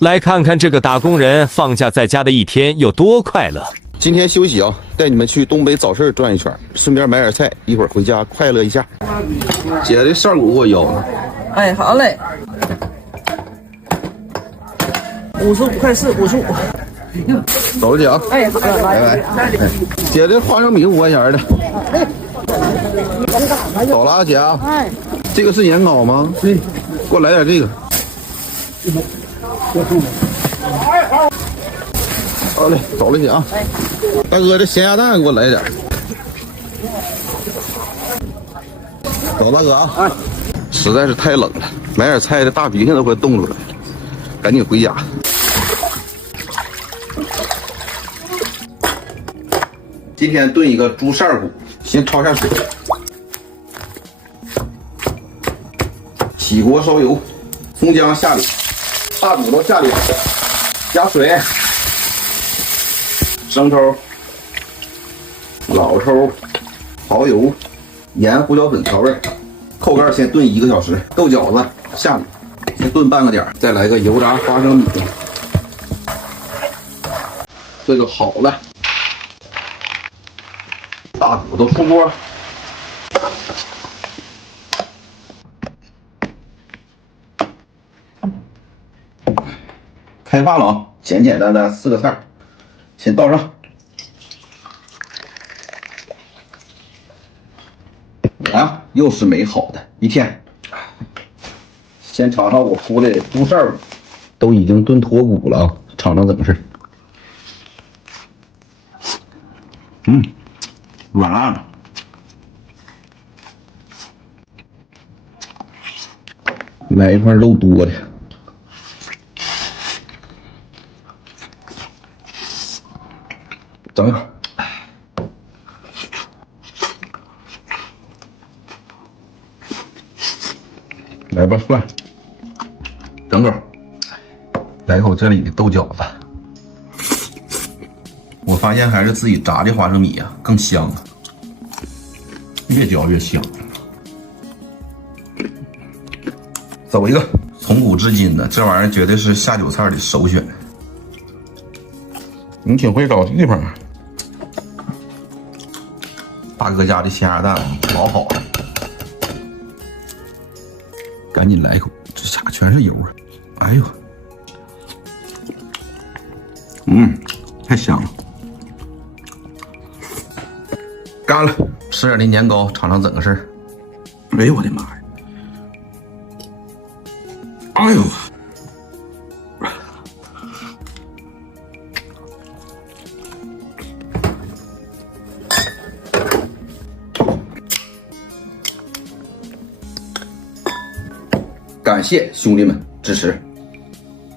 来看看这个打工人放假在家的一天有多快乐。今天休息啊，带你们去东北早市转一圈，顺便买点菜，一会儿回家快乐一下。姐，这扇骨给我要了。哎，好嘞，55块4，55。走了，姐啊。哎，好了，拜拜。姐，这花生米5块钱的。走了啊，姐啊。哎，这个是年糕吗？对。给我来点这个。好嘞，走了，姐啊。大哥，这咸鸭蛋给我来点。走，大哥啊。实在是太冷了，买点菜的大鼻涕都快冻出来了，赶紧回家。今天炖一个猪扇骨，先焯下水，起锅烧油，葱姜下里，大骨头下里，加水，生抽、老抽、蚝油、盐、胡椒粉调味，扣盖先炖1个小时。豆角子下里，先炖半个点，再来个油炸花生米，这就好了。大骨头出锅，开饭了啊！简简单单4个菜，先倒上。啊，又是美好的一天。先尝尝我出的猪扇骨，都已经炖脱骨了啊！尝尝怎么事？软烂了。来一块肉多的。整一会儿。来吧，蒜，整口。来一口这里的豆角子。我发现还是自己炸的花生米啊更香啊，越嚼越香。走一个，从古至今的这玩意儿绝对是下酒菜的首选。你挺会找地方啊。大哥家的咸鸭蛋老好了，赶紧来一口，这下全是油啊！哎呦，太香了。干了，吃点的年糕，尝尝怎个事儿。哎呦我的妈呀！哎呦！感谢兄弟们支持。